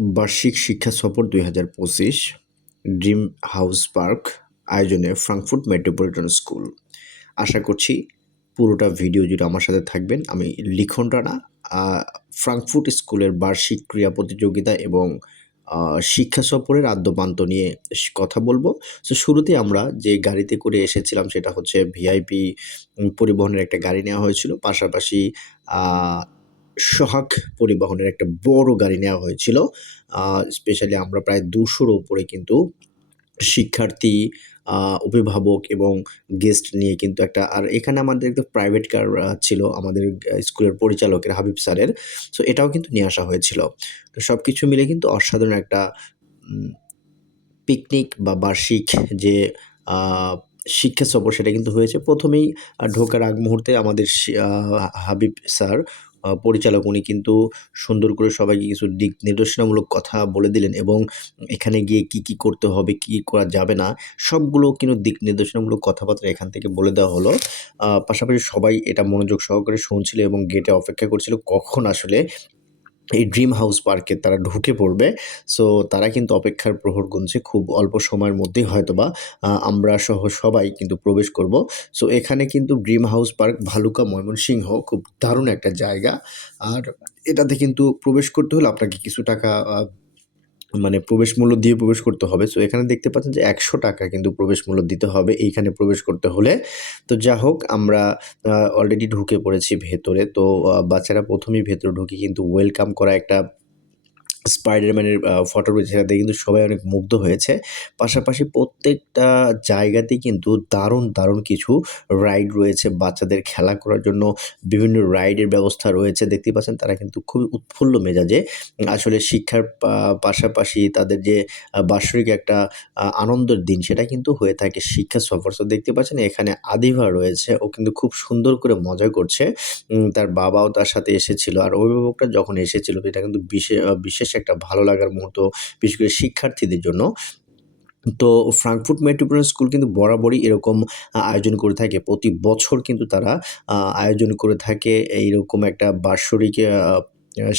বার্ষিক শিক্ষা সফর দুই হাজার পঁচিশ, ড্রিম হাউস পার্ক, আয়োজনে ফ্রাঙ্কফুট মেট্রোপলিটন স্কুল। আশা করছি পুরোটা ভিডিও জুড়ে আমার সাথে থাকবেন। আমি লিখন রানা ফ্রাঙ্কফুট স্কুলের বার্ষিক ক্রীড়া প্রতিযোগিতা এবং শিক্ষা সফরের আদ্যপান্ত নিয়ে কথা বলব। তো শুরুতে আমরা যে গাড়িতে করে এসেছিলাম সেটা হচ্ছে ভিআইপি পরিবহনের একটা গাড়ি নেওয়া হয়েছিল। পাশাপাশি সোহাগ পরিবহনের একটা বড় গাড়ি নেওয়া হয়েছিল। স্পেশালি আমরা প্রায় দুশোর ওপরে কিন্তু শিক্ষার্থী অভিভাবক এবং গেস্ট নিয়ে কিন্তু একটা, আর এখানে আমাদের একটা প্রাইভেট কার ছিল আমাদের স্কুলের পরিচালকের হাবিব স্যারের। সো এটাও কিন্তু নিয়ে আসা হয়েছিল। তো সব কিছু মিলে কিন্তু অসাধারণ একটা পিকনিক বা বার্ষিক যে শিক্ষা সফর সেটা কিন্তু হয়েছে। প্রথমেই ঢোকার আগ মুহূর্তে আমাদের হাবিব স্যার পরিচালক উনি কিন্তু সুন্দর করে সবাইকে কিছু দিক নির্দেশনামূলক কথা বলে দিলেন এবং এখানে গিয়ে কি কি করতে হবে, কি করা যাবে না, সবগুলো কিন্তু দিক নির্দেশনামূলক কথাবার্তা এখান থেকে বলে দেওয়া হলো। পাশাপাশি সবাই এটা মনোযোগ সহকারে শুনছিল এবং গেটে অপেক্ষা করছিল কখন আসলে এই ড্রিম হাউস পার্কে তারা ঢুকে পড়বে। সো তারা কিন্তু অপেক্ষার প্রহর গুনছে খুব অল্প সময়ের মধ্যেই হয়তোবা আমরা সহ সবাই কিন্তু প্রবেশ করব। সো এখানে কিন্তু dream house park Bhaluka Mymensingh খুব দারুণ একটা জায়গা। আর এটাতে কিন্তু প্রবেশ করতে হলে আপনাকে কিছু টাকা মানে প্রবেশ মূল্য দিয়ে প্রবেশ করতে হবে। সো এখানে দেখতে পাচ্ছেন যে একশো টাকা কিন্তু প্রবেশ মূল্য দিতে হবে এইখানে প্রবেশ করতে হলে। তো যা হোক, আমরা অলরেডি ঢুকে পড়েছি ভেতরে। তো বাচ্চারা প্রথমেই ভেতরে ঢুকে কিন্তু ওয়েলকাম করা একটা স্পাইডারম্যানের ফটো রয়েছে দেখে কিন্তু সবাই অনেক মুগ্ধ হয়েছে। পাশাপাশি প্রত্যেকটা জায়গাতেই কিন্তু দারুণ দারুণ কিছু রাইড রয়েছে বাচ্চাদের খেলা করার জন্য। বিভিন্ন রাইডের ব্যবস্থা রয়েছে দেখতে পাচ্ছেন তারা কিন্তু খুবই উৎফুল্ল মেজাজে। আসলে শিক্ষার পাশাপাশি তাদের যে বাৎসরিক একটা আনন্দের দিন, সেটা কিন্তু হয়ে থাকে শিক্ষা সফর। তো দেখতে পাচ্ছেন এখানে আদিভা রয়েছে, ও কিন্তু খুব সুন্দর করে মজা করছে। তার বাবাও তার সাথে এসেছিল, আর অভিভাবকরা যখন এসেছিল এটা কিন্তু বিশেষ বিশেষ একটা ভালো লাগার মুহূর্ত, বিশেষ করে শিক্ষার্থীদের জন্য। তো ফ্রাঙ্কফুট মেট্রোপলিটন স্কুল কিন্তু বরাবরই এরকম আয়োজন করে থাকে। প্রতি বছর কিন্তু তারা আয়োজন করে থাকে। এইরকম একটা বাৎসরিক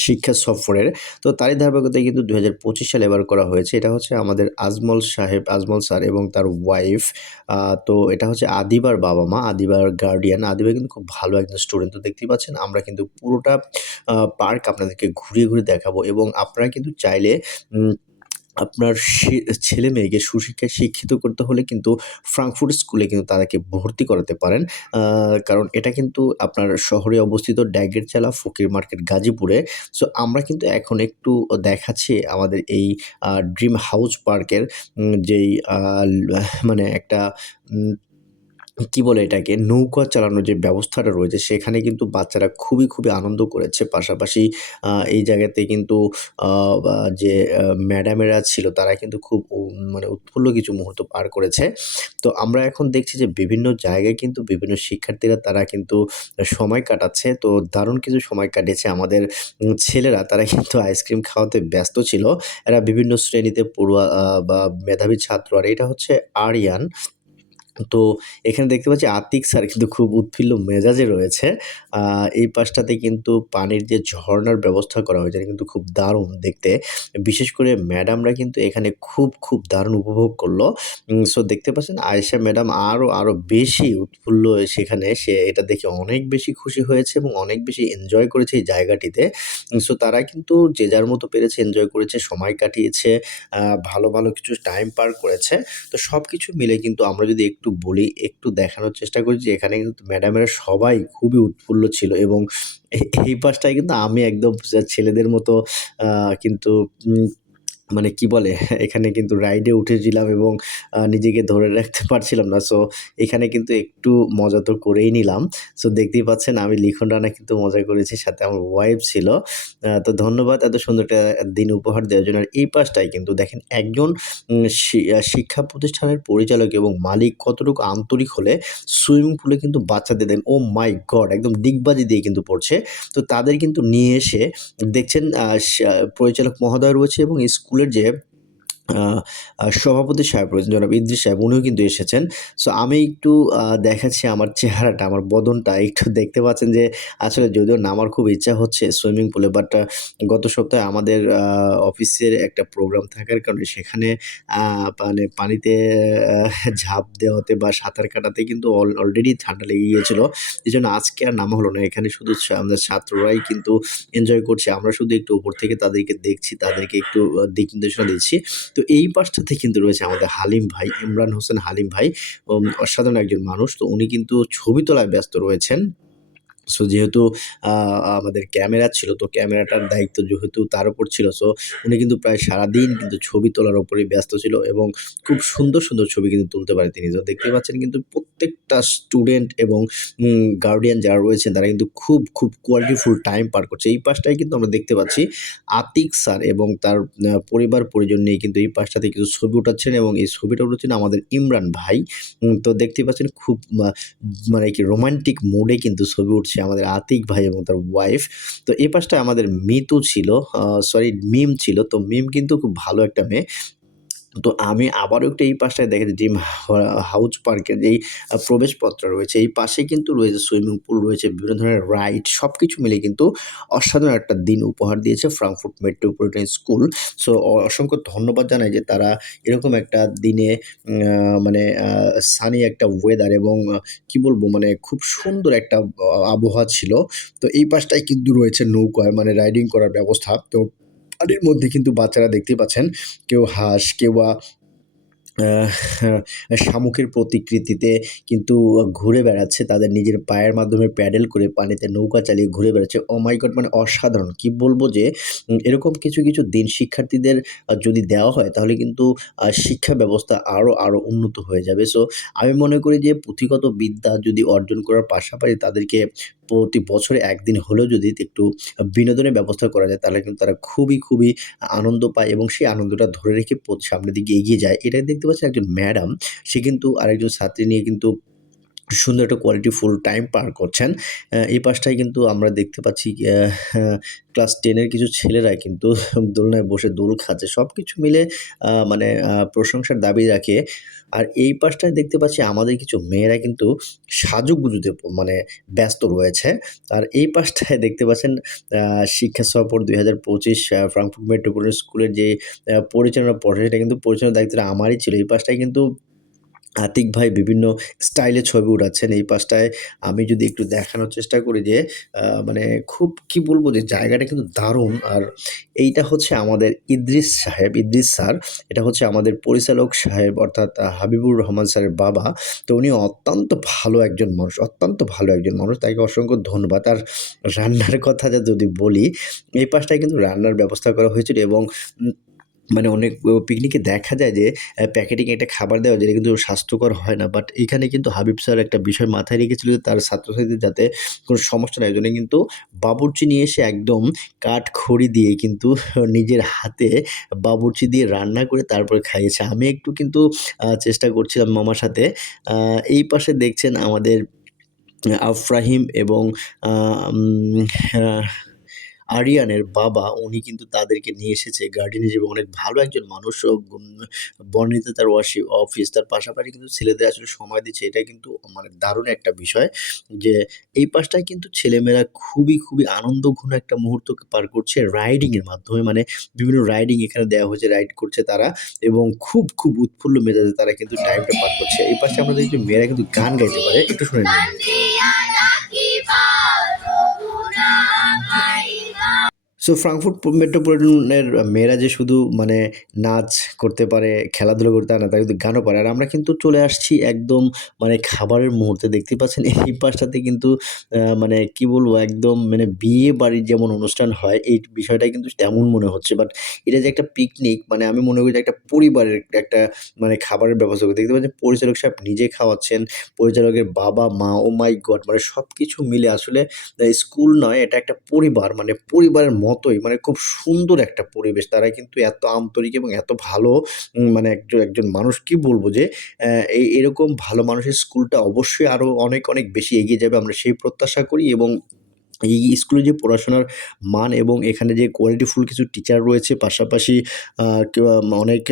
শিক্ষা সফরের। তো তারই ধারাবাহিকতায় কিন্তু দু হাজার পঁচিশ সালে এবার করা হয়েছে। এটা হচ্ছে আমাদের আজমল সাহেব, আজমল স্যার এবং তার ওয়াইফ তো এটা হচ্ছে আদিবার বাবা মা, আদিবার গার্ডিয়ান আদিবার কিন্তু খুব ভালো একজন স্টুডেন্ট তো দেখতেই পাচ্ছেন। আমরা কিন্তু পুরোটা পার্ক আপনাদেরকে ঘুরিয়ে ঘুরে দেখাবো এবং আপনারা কিন্তু চাইলে আপনার ছেলে মেয়েকে সুশিক্ষায় শিক্ষিত করতে হলে কিন্তু ফ্রাঙ্কফুট স্কুলে কিন্তু তাদেরকে ভর্তি করাতে পারেন। কারণ এটা কিন্তু আপনার শহরে অবস্থিত ড্যাগের চালা ফকির মার্কেট গাজীপুরে। সো আমরা কিন্তু এখন একটু দেখাচ্ছি আমাদের এই ড্রিম হাউস পার্কের যেই মানে একটা কি বলে এটাকে? নৌকা চালানোর যে ব্যবস্থাটা রয়েছে, সেখানে কিন্তু বাচ্চারা খুবই খুবই আনন্দ করেছে। পাশাপাশি এই জায়গাতে কিন্তু যে ম্যাডামেরা ছিল, তারা কিন্তু খুব মানে উৎফুল্ল কিছু মুহূর্ত পার করেছে। তো আমরা এখন দেখছি যে বিভিন্ন জায়গায় কিন্তু বিভিন্ন শিক্ষার্থীরা তারা কিন্তু সময় কাটাচ্ছে। তো দারুণ কিছু সময় কাটিয়েছে। আমাদের ছেলেরা, তারা কিন্তু আইসক্রিম খাওয়াতে ব্যস্ত ছিল। এরা বিভিন্ন শ্রেণীতে পড়ুয়া বা মেধাবী ছাত্র আর এটা হচ্ছে আরিয়ান। তো এখানে দেখতে পাচ্ছি আতিক স্যার কিন্তু খুব উৎফুল্ল মেজাজে রয়েছে। এই পাশটাতে কিন্তু পানির যে ঝর্ণার ব্যবস্থা করা হয়েছে কিন্তু খুব দারুণ দেখতে। বিশেষ করে ম্যাডামরা কিন্তু এখানে খুব খুব দারুণ উপভোগ করল। সো দেখতে পাচ্ছেন আয়েশা ম্যাডাম আরও আরও বেশি উৎফুল্ল সেখানে। সে এটা দেখে অনেক বেশি খুশি হয়েছে এবং অনেক বেশি এনজয় করেছে এই জায়গাটিতে। সো তারা কিন্তু যে যার মতো পেরেছে এনজয় করেছে, সময় কাটিয়েছে ভালো ভালো কিছু টাইম পার করেছে। তো সব কিছু মিলে কিন্তু আমরা যদি একটু বলি, একটু দেখানোর চেষ্টা করছি এখানে কিন্তু ম্যাডামেরা সবাই খুবই উৎফুল্ল ছিল এবং এই পাশটায় কিন্তু আমি একদম ছেলেদের মতো কিন্তু মানে কি বলে, এখানে কিন্তু রাইডে উঠেছিলাম এবং নিজেকে ধরে রাখতে পারছিলাম না। সো এখানে কিন্তু একটু মজা তো করেই নিলাম। সো দেখতেই পাচ্ছেন আমি লিখন রানা কিন্তু মজা করেছি, সাথে আমার ওয়াইফ ছিল। তো ধন্যবাদ এত সুন্দর একটা দিন উপহার দেওয়ার জন্য। আর এই পাশটায় কিন্তু দেখেন একজন শিক্ষা প্রতিষ্ঠানের পরিচালক এবং মালিক কতটুকু আন্তরিক হলে সুইমিং পুলে কিন্তু বাচ্চাদের দেন। ও মাই গড একদম দিগবাজি দিয়ে কিন্তু পড়ছে। তো তাদের কিন্তু নিয়ে এসে দেখছেন পরিচালক মহোদয় রয়েছে এবং স্কুলের যে সভাপতি সাহেব রয়েছেন জনাব ইদ্রিস সাহেব উনিও কিন্তু এসেছেন। সো আমি একটু দেখাচ্ছি আমার চেহারাটা, আমার বদনটা একটু দেখতে পাচ্ছেন যে আসলে যদিও নামার খুব ইচ্ছা হচ্ছে সুইমিং পুলে বাট গত সপ্তাহে আমাদের অফিসের একটা প্রোগ্রাম থাকার কারণে সেখানে মানে পানিতে ঝাঁপ দেওয়াতে বা সাঁতার কাটাতে কিন্তু অল অলরেডি ঠান্ডা লেগে গিয়েছিল। জন্য আজকে আর নামা হলো না। এখানে শুধু আমাদের ছাত্ররাই কিন্তু এনজয় করছে। আমরা শুধু একটু উপর থেকে তাদেরকে দেখছি, তাদেরকে একটু দিক নির্দেশনা দিচ্ছি। তো এই পাশটাতে কিন্তু রয়েছে আমাদের হালিম ভাই, ইমরান হোসেন হালিম ভাই। অসাধারণ একজন মানুষ। তো উনি কিন্তু ছবি তোলায় ব্যস্ত রয়েছেন। সো যেহেতু আমাদের ক্যামেরা ছিল, তো ক্যামেরাটার দায়িত্ব যেহেতু তার উপর ছিল। সো উনি কিন্তু প্রায় সারাদিন কিন্তু ছবি তোলার উপরেই ব্যস্ত ছিল এবং খুব সুন্দর, সুন্দর ছবি কিন্তু তুলতে পারে তিনি। তো দেখতে পাচ্ছেন কিন্তু প্রত্যেকটা স্টুডেন্ট এবং গার্ডিয়ান যারা রয়েছেন তারা কিন্তু খুব, খুব কোয়ালিটিফুল টাইম পার করছে। এই পাশটায় কিন্তু আমরা দেখতে পাচ্ছি আতিক স্যার এবং তার পরিবার-পরিজন নিয়ে কিন্তু এই পাশটাতে কিছু ছবি উঠাচ্ছেন এবং এই ছবিটা উঠেছেন আমাদের ইমরান ভাই। তো দেখতেই পাচ্ছেন খুব মানে কি রোমান্টিক মুডে কিন্তু ছবি উঠছে আমাদের আতিক ভাই এবং তার ওয়াইফ। তো এ পাশটা আমাদের মিতু ছিল, সরি মিম ছিল। তো মিম কিন্তু খুব ভালো একটা মেয়ে। তো আমি আবারও একটু এই পাশটায় দেখেছি ড্রিম হা হাউস পার্কের যেই প্রবেশপত্র রয়েছে, এই পাশে কিন্তু রয়েছে সুইমিং পুল রয়েছে, বিভিন্ন ধরনের রাইড সব কিছু মিলে কিন্তু অসাধারণ একটা দিন উপহার দিয়েছে ফ্রাঙ্কফুর্ট মেট্রোপলিটন স্কুল। সো অসংখ্য ধন্যবাদ জানাই যে তারা এরকম একটা দিনে মানে সানি একটা ওয়েদার এবং কি বলব মানে খুব সুন্দর একটা আবহাওয়া ছিল। তো এই পাশটায় কিন্তু রয়েছে নৌকায় মানে রাইডিং করার ব্যবস্থা। তো পানির মধ্যে কিন্তু বাচ্চারা দেখতে পাচ্ছেন কেউ হাঁস, কেউ বা শামুকের প্রতিকৃতিতে কিন্তু ঘুরে বেড়াচ্ছে। তাদের নিজের পায়ের মাধ্যমে প্যাডেল করে পানিতে নৌকা চালিয়ে ঘুরে বেড়াচ্ছে। My god! মানে অসাধারণ। কি বলব যে এরকম কিছু, কিছু দিন শিক্ষার্থীদের যদি দেওয়া হয় তাহলে কিন্তু শিক্ষা ব্যবস্থা আরও আরও উন্নত হয়ে যাবে। সো আমি মনে করি যে পুঁথিগত বিদ্যা যদি অর্জন করার পাশাপাশি তাদেরকে প্রতি বছরে একদিন হলেও যদি একটু বিনোদনের ব্যবস্থা করা যায় তাহলে কিন্তু তারা খুবই, খুবই আনন্দ পায় এবং সেই আনন্দটা ধরে রেখে সামনের দিকে এগিয়ে যায়। এটাই দেখতে পাচ্ছি একজন ম্যাডাম, সে কিন্তু আরেকজন ছাত্রী নিয়ে কিন্তু সুন্দর একটা কোয়ালিটি ফুল টাইম পার করছেন। এই পাশটায় কিন্তু আমরা দেখতে পাচ্ছি ক্লাস টেনের কিছু ছেলেরা কিন্তু দোলনায় বসে দোল খাচ্ছে। সব কিছু মিলে মানে প্রশংসার দাবি রাখে। আর এই পাশটায় দেখতে পাচ্ছি আমাদের কিছু মেয়েরা কিন্তু সাজুগুজুতে মানে ব্যস্ত রয়েছে। আর এই পাশটায় দেখতে পাচ্ছেন শিক্ষা সফর দুই হাজার পঁচিশ ফ্রাঙ্কফুট মেট্রোপলিটন স্কুলের যে পরিচালনা পড়ে সেটা কিন্তু পরিচালনার দায়িত্বটা আমারই ছিল। এই পাশটায় কিন্তু আতিক ভাই বিভিন্ন স্টাইলে ছবি উঠাচ্ছেন। এই পাশটায় আমি যদি একটু দেখানোর চেষ্টা করি যে মানে খুব কি বলব যে জায়গাটা কিন্তু দারুণ। আর এইটা হচ্ছে আমাদের ইদ্রিস সাহেব, ইদ্রিস স্যার। এটা হচ্ছে আমাদের পরিচালক সাহেব অর্থাৎ হাবিবুর রহমান স্যারের বাবা। তো উনি অত্যন্ত ভালো একজন মানুষ, অত্যন্ত ভালো একজন মানুষ। তাকে অসংখ্য ধন্যবাদ। আর রান্নার কথাটা যদি বলি, এই পাশটায় কিন্তু রান্নার ব্যবস্থা করা হয়েছিল এবং মানে অনেক পিকনিকে দেখা যায় যে প্যাকেটিং একটা খাবার দেওয়া যেটা কিন্তু স্বাস্থ্যকর হয় না। বাট এখানে কিন্তু হাবিব স্যার একটা বিষয় মাথায় রেখেছিল যে, তার ছাত্রছাত্রীদের যাতে কোনো সমস্যা না এজন্য কিন্তু বাবুর্চি নিয়ে এসে একদম কাঠখড়ি দিয়ে কিন্তু নিজের হাতে বাবুর্চি দিয়ে রান্না করে তারপরে খাইয়েছে। আমি একটু কিন্তু চেষ্টা করছিলাম মামার সাথে। এই পাশে দেখছেন আমাদের আফরাহিম এবং আরিয়ানের বাবা উনি কিন্তু তাদেরকে নিয়ে এসেছে গার্ডিয়ান হিসেবে অনেক ভালো একজন মানুষ বর্ণিত তার ওয়াসি অফিস তার পাশাপাশি কিন্তু ছেলেদের আসলে সময় দিচ্ছে এটা কিন্তু মানে দারুণ একটা বিষয় যে এই পাশটায় কিন্তু ছেলেমেয়েরা খুবই, খুবই আনন্দঘন একটা মুহূর্ত পার করছে রাইডিং এর মাধ্যমে মানে বিভিন্ন রাইডিং এখানে দেওয়া হয়েছে, রাইড করছে তারা এবং খুব, খুব উৎফুল্ল মেজাজে তারা কিন্তু টাইমটা পার করছে। এই পাশে আমরা দেখছি মেয়েরা কিন্তু গান গাইতে পারে। একটু শুনে নিন। সো ফ্রাঙ্কফুর্ট প মেট্রোপলিটনের মেয়েরা যে শুধু মানে নাচ করতে পারে, খেলাধুলো করতে না, তারা কিন্তু গানও পারে। আর আমরা কিন্তু চলে আসছি একদম মানে খাবারের মুহূর্তে। দেখতেই পাচ্ছেন এই পাশটাতে কিন্তু মানে কি বলব একদম মানে বিয়ে বাড়ির যেমন অনুষ্ঠান হয় এই বিষয়টা কিন্তু তেমন মনে হচ্ছে। বাট এটা যে একটা পিকনিক মানে আমি মনে করি যে একটা পরিবারের একটা মানে খাবারের ব্যবস্থা করে। দেখতে পাচ্ছেন পরিচালক সাহেব নিজে খাওয়াচ্ছেন, পরিচালকের বাবা, মা, ও মাই গড! মানে সবকিছু মিলে আসলে স্কুল নয় এটা একটা পরিবার মানে পরিবারের মতোই মানে খুব সুন্দর একটা পরিবেশ। তারা কিন্তু এত আন্তরিক এবং এত ভালো মানে একজন, একজন মানুষ কি বলব যে এই এরকম ভালো মানুষের স্কুলটা অবশ্যই আরও অনেক, অনেক বেশি এগিয়ে যাবে আমরা সেই প্রত্যাশা করি এবং এই স্কুলে যে পড়াশোনার মান এবং এখানে যে কোয়ালিটিফুল কিছু টিচার রয়েছে পাশাপাশি অনেক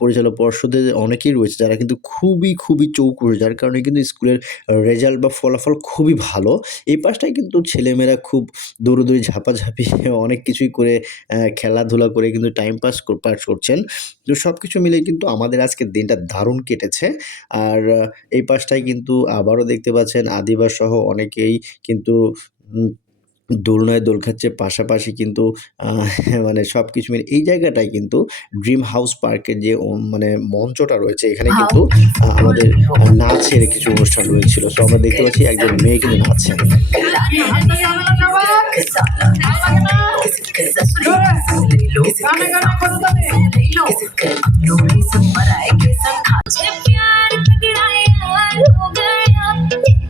পরিচালক পর্ষদের অনেকেই রয়েছে যারা কিন্তু খুবই, খুবই চৌকুষ যার কারণে কিন্তু স্কুলের রেজাল্ট বা ফলাফল খুবই ভালো। এই পাশটায় কিন্তু ছেলেমেয়েরা খুব দৌড়াদৌড়ি, ঝাপাঝাপি অনেক কিছুই করে খেলাধুলা করে কিন্তু টাইম পাস পাস করছেন। তো সব কিছু মিলিয়ে কিন্তু আমাদের আজকের দিনটা দারুণ কেটেছে। আর এই পাশটায় কিন্তু আবারও দেখতে পাচ্ছেন আদিবাসসহ অনেকেই কিন্তু দোলনায় দোল খাচ্ছে। পাশাপাশি কিন্তু আ মানে সবকিছু মিলে এই জায়গাটায় কিন্তু ড্রিম হাউস পার্কের যে ও মানে মঞ্চটা রয়েছে এখানে কিন্তু আ আমাদের আ নাচের কিছু অনুষ্ঠান রয়েছিল। সো আমরা দেখতে পাচ্ছি একজন মেয়ে কিন্তু নাচছেন। प्यार तगड़ा यार हो गया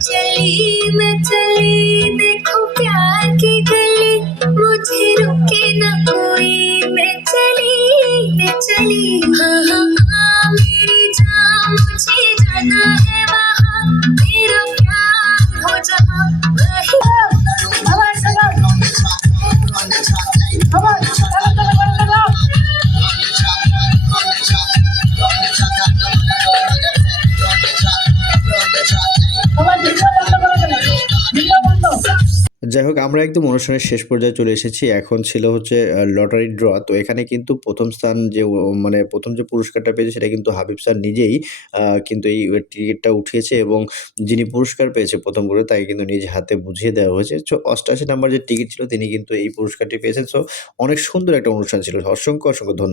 चली मैं चली देखो प्यार की गली मुझे रुके न कोई मैं चली मैं चली। हाँ हाँ যাই হোক আমরা একদম অনুষ্ঠানের শেষ পর্যায়ে চলে এসেছি। এখন ছিল হচ্ছে লটারি ড্র। তো এখানে কিন্তু প্রথম স্থান যে মানে প্রথম যে পুরস্কারটা পেয়েছে সেটা কিন্তু হাবিব স্যার নিজেই কিন্তু এই টিকিটটা উঠিয়েছে এবং যিনি পুরস্কার পেয়েছে প্রথম করে তাকে কিন্তু নিজ হাতে বুঝিয়ে দেওয়া হয়েছে। সো ৮৮ নাম্বার যে টিকিট ছিল তিনি কিন্তু এই পুরস্কারটি পেয়েছেন। সো অনেক সুন্দর একটা অনুষ্ঠান ছিল। অসংখ্য, অসংখ্য ধন্য